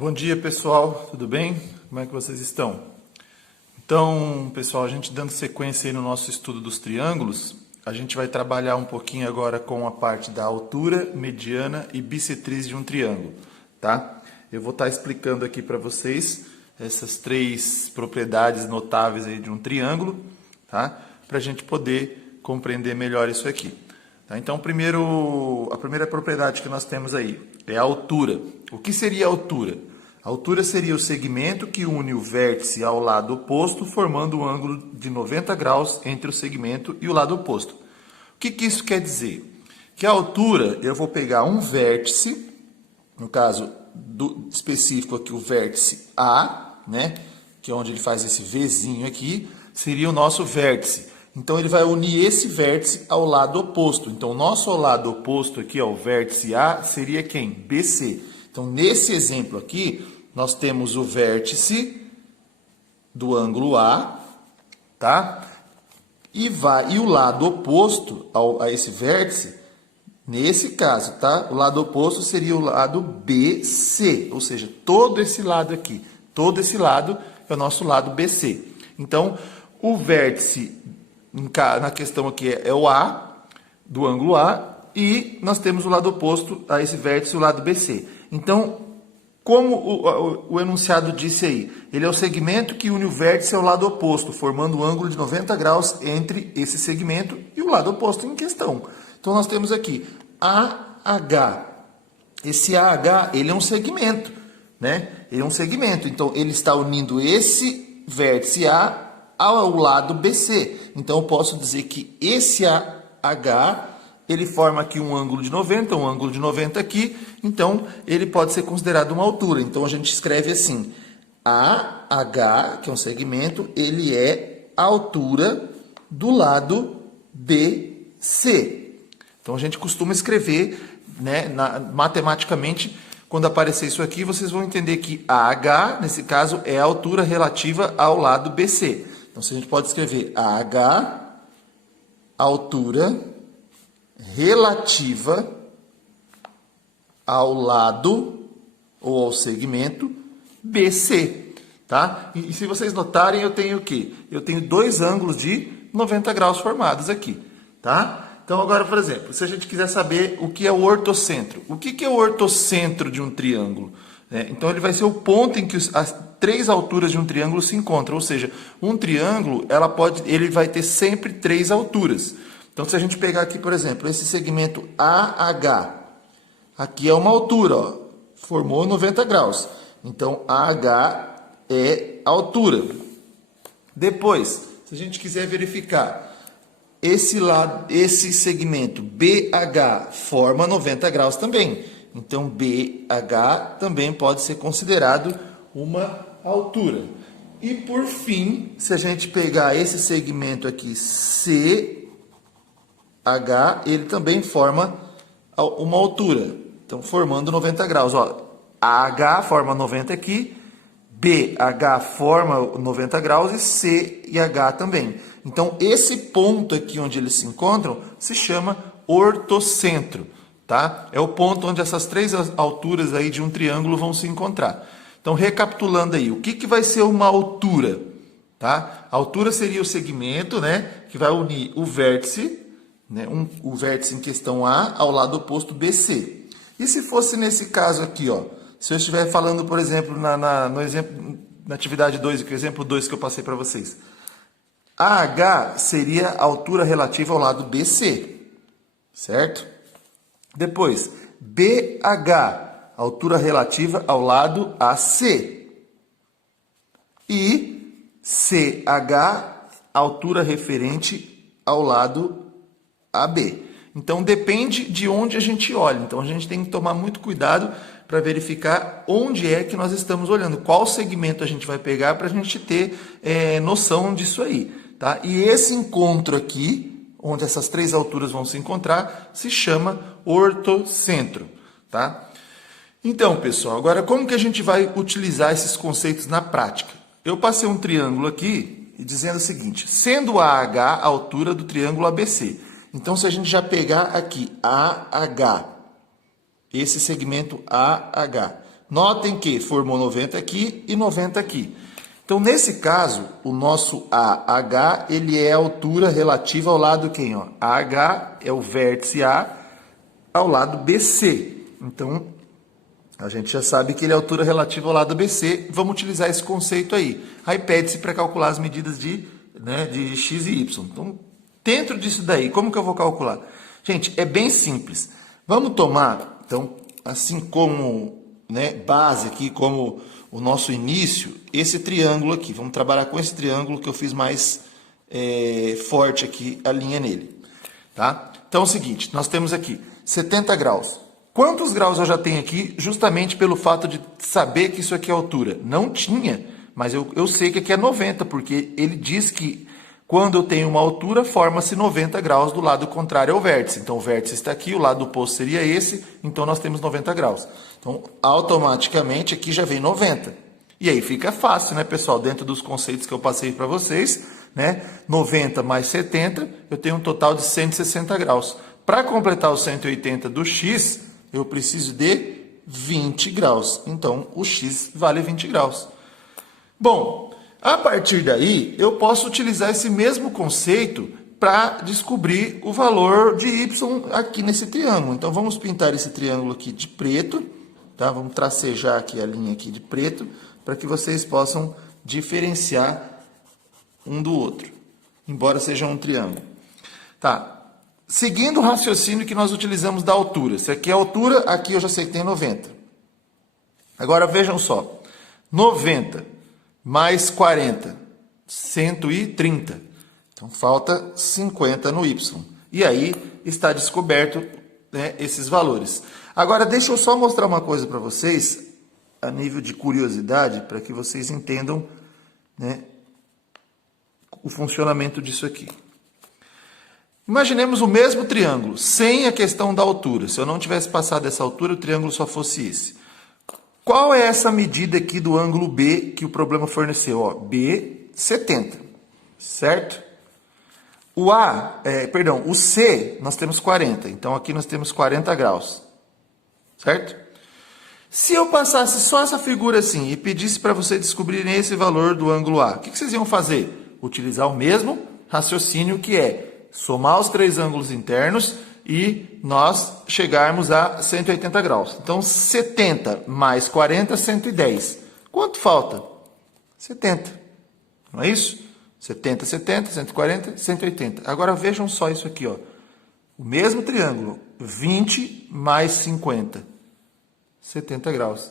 Bom dia, pessoal, tudo bem? Como é que vocês estão? Então, pessoal, a gente dando sequência aí no nosso estudo dos triângulos, a gente vai trabalhar um pouquinho agora com a parte da altura, mediana e bissetriz de um triângulo, tá? Eu vou estar explicando aqui para vocês essas três propriedades notáveis aí de um triângulo, tá? Para a gente poder compreender melhor isso aqui. Tá? Então, a primeira propriedade que nós temos aí é a altura. O que seria a altura? A altura seria o segmento que une o vértice ao lado oposto, formando um ângulo de 90 graus entre o segmento e o lado oposto. O que isso quer dizer? Que a altura, eu vou pegar um vértice, no caso específico aqui o vértice A, né, que é onde ele faz esse Vzinho aqui, seria o nosso vértice. Então, ele vai unir esse vértice ao lado oposto. Então, o nosso lado oposto aqui, ó, o vértice A, seria quem? BC. Então, nesse exemplo aqui, nós temos o vértice do ângulo A, tá? E o lado oposto a esse vértice, nesse caso, tá? O lado oposto seria o lado BC, ou seja, todo esse lado aqui. Todo esse lado é o nosso lado BC. Então, o vértice na questão aqui é o A, do ângulo A, e nós temos o lado oposto a esse vértice, o lado BC. Então, como o enunciado disse aí, ele é o segmento que une o vértice ao lado oposto, formando um ângulo de 90 graus entre esse segmento e o lado oposto em questão. Então, nós temos aqui AH. Esse AH, ele é um segmento, né? Ele é um segmento. Então, ele está unindo esse vértice A ao lado BC. Então, eu posso dizer que esse AH, ele forma aqui um ângulo de 90, um ângulo de 90 aqui, então ele pode ser considerado uma altura. Então, a gente escreve assim, AH, que é um segmento, ele é a altura do lado BC. Então, a gente costuma escrever, né, matematicamente, quando aparecer isso aqui, vocês vão entender que AH, nesse caso, é a altura relativa ao lado BC. Então, a gente pode escrever AH, altura relativa ao lado ou ao segmento BC, tá? E se vocês notarem, eu tenho o quê? Eu tenho dois ângulos de 90 graus formados aqui, tá? Então, agora, por exemplo, se a gente quiser saber o que é o ortocentro. O que é o ortocentro de um triângulo? Então, ele vai ser o ponto em que as três alturas de um triângulo se encontram. Ou seja, um triângulo, ele vai ter sempre três alturas. Então, se a gente pegar aqui, por exemplo, esse segmento AH, aqui é uma altura, ó, formou 90 graus. Então, AH é a altura. Depois, se a gente quiser verificar, esse segmento BH forma 90 graus também. Então, BH também pode ser considerado uma altura. E, por fim, se a gente pegar esse segmento aqui, CH, ele também forma uma altura. Então, formando 90 graus. Ó, AH forma 90 aqui, BH forma 90 graus e C e H também. Então, esse ponto aqui onde eles se encontram se chama ortocentro. Tá? É o ponto onde essas três alturas aí de um triângulo vão se encontrar. Então, recapitulando aí, o que vai ser uma altura? Tá? A altura seria o segmento, né, que vai unir o vértice, né, o vértice em questão A ao lado oposto BC. E se fosse nesse caso aqui, ó, se eu estiver falando, por exemplo, no exemplo, na atividade 2, que é o exemplo 2 que eu passei para vocês, AH seria a altura relativa ao lado BC, certo? Depois, BH, altura relativa ao lado AC. E CH, altura referente ao lado AB. Então, depende de onde a gente olha. Então, a gente tem que tomar muito cuidado para verificar onde é que nós estamos olhando. Qual segmento a gente vai pegar para a gente ter noção disso aí. Tá? E esse encontro aqui, onde essas três alturas vão se encontrar, se chama ortocentro, tá? Então, pessoal, agora como que a gente vai utilizar esses conceitos na prática? Eu passei um triângulo aqui dizendo o seguinte, sendo AH a altura do triângulo ABC. Então, se a gente já pegar aqui AH, esse segmento AH, Notem que formou 90 aqui e 90 aqui. Então, nesse caso, o nosso AH, ele é a altura relativa ao lado quem? Ó? AH é o vértice A ao lado BC. Então, a gente já sabe que ele é a altura relativa ao lado BC. Vamos utilizar esse conceito aí. Aí pede-se para calcular as medidas de x e y. Então, dentro disso daí, como que eu vou calcular? Gente, é bem simples. Vamos tomar, então, assim como base aqui, como o nosso início, esse triângulo aqui. Vamos trabalhar com esse triângulo que eu fiz mais forte aqui, a linha nele. Tá? Então é o seguinte, nós temos aqui 70 graus. Quantos graus eu já tenho aqui, justamente pelo fato de saber que isso aqui é altura? Não tinha, mas eu sei que aqui é 90, porque ele diz que quando eu tenho uma altura, forma-se 90 graus do lado contrário ao vértice. Então, o vértice está aqui, o lado oposto seria esse, então nós temos 90 graus. Então, automaticamente, aqui já vem 90. E aí fica fácil, né, pessoal? Dentro dos conceitos que eu passei para vocês, 90 mais 70, eu tenho um total de 160 graus. Para completar os 180 do x, eu preciso de 20 graus. Então, o x vale 20 graus. Bom, a partir daí, eu posso utilizar esse mesmo conceito para descobrir o valor de y aqui nesse triângulo. Então, vamos pintar esse triângulo aqui de preto, tá? Vamos tracejar aqui a linha aqui de preto, para que vocês possam diferenciar um do outro, embora seja um triângulo. Tá. Seguindo o raciocínio que nós utilizamos da altura. Se aqui é a altura, aqui eu já sei que tem 90. Agora, vejam só. 90 mais 40, 130. Então, falta 50 no y. E aí, está descoberto esses valores. Agora, deixa eu só mostrar uma coisa para vocês, a nível de curiosidade, para que vocês entendam o funcionamento disso aqui. Imaginemos o mesmo triângulo, sem a questão da altura. Se eu não tivesse passado essa altura, o triângulo só fosse esse. Qual é essa medida aqui do ângulo B que o problema forneceu? Ó, B, 70, certo? O C, nós temos 40. Então, aqui nós temos 40 graus, certo? Se eu passasse só essa figura assim e pedisse para vocês descobrirem esse valor do ângulo A, o que vocês iam fazer? Utilizar o mesmo raciocínio que é somar os três ângulos internos e nós chegarmos a 180 graus. Então, 70 mais 40, 110. Quanto falta? 70. Não é isso? 70, 70, 140, 180. Agora, vejam só isso aqui, ó. O mesmo triângulo, 20 mais 50, 70 graus.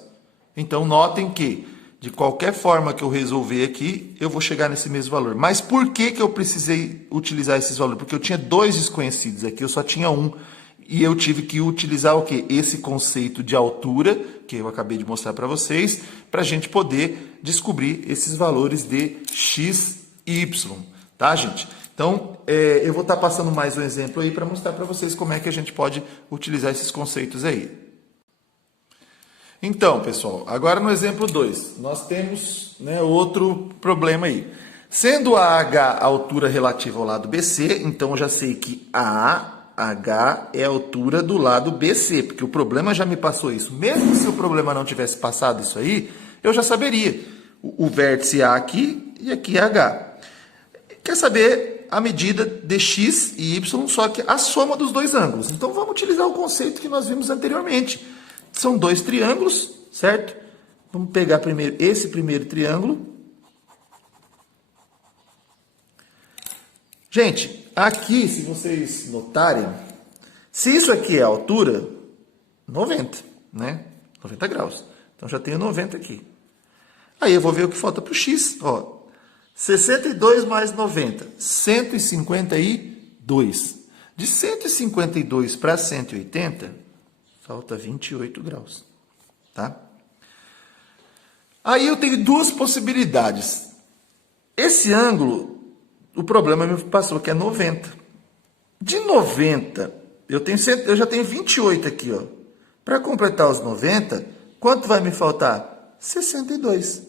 Então, notem que, de qualquer forma que eu resolver aqui, eu vou chegar nesse mesmo valor. Mas por que eu precisei utilizar esses valores? Porque eu tinha dois desconhecidos aqui, eu só tinha um. E eu tive que utilizar o quê? Esse conceito de altura, que eu acabei de mostrar para vocês, para a gente poder descobrir esses valores de x e y. Tá, gente? Então, eu vou estar passando mais um exemplo aí para mostrar para vocês como é que a gente pode utilizar esses conceitos aí. Então, pessoal, agora no exemplo 2, nós temos outro problema aí. Sendo a AH a altura relativa ao lado BC, então eu já sei que a AH é a altura do lado BC, porque o problema já me passou isso. Mesmo se o problema não tivesse passado isso aí, eu já saberia. O vértice A aqui e aqui é H. Quer saber a medida de x e y, só que a soma dos dois ângulos. Então, vamos utilizar o conceito que nós vimos anteriormente. São dois triângulos, certo? Vamos pegar primeiro esse primeiro triângulo. Gente, aqui, se vocês notarem, se isso aqui é a altura, 90, 90 graus. Então, já tenho 90 aqui. Aí, eu vou ver o que falta para o x. Ó, 62 mais 90, 152. De 152 para 180... falta 28 graus, tá? Aí eu tenho duas possibilidades. Esse ângulo, o problema me passou que é 90. De 90, eu já tenho 28 aqui, ó. Para completar os 90, quanto vai me faltar? 62.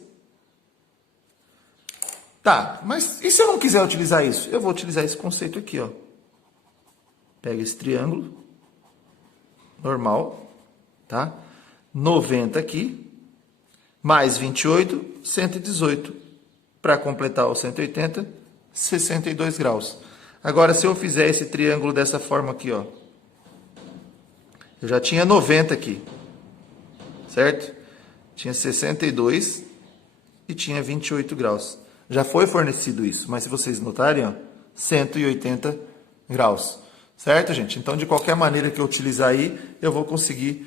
Tá, mas e se eu não quiser utilizar isso? Eu vou utilizar esse conceito aqui, ó. Pega esse triângulo normal, tá? 90 aqui, mais 28, 118. Para completar o 180, 62 graus. Agora, se eu fizer esse triângulo dessa forma aqui, ó, eu já tinha 90 aqui, certo? Tinha 62 e tinha 28 graus. Já foi fornecido isso, mas se vocês notarem, ó, 180 graus. Certo, gente? Então, de qualquer maneira que eu utilizar aí, eu vou conseguir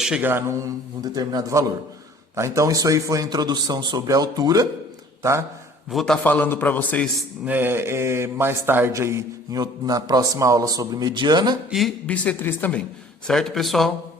chegar num determinado valor. Tá? Então, isso aí foi a introdução sobre a altura. Tá? Vou estar falando para vocês mais tarde aí, na próxima aula sobre mediana e bissetriz também. Certo, pessoal?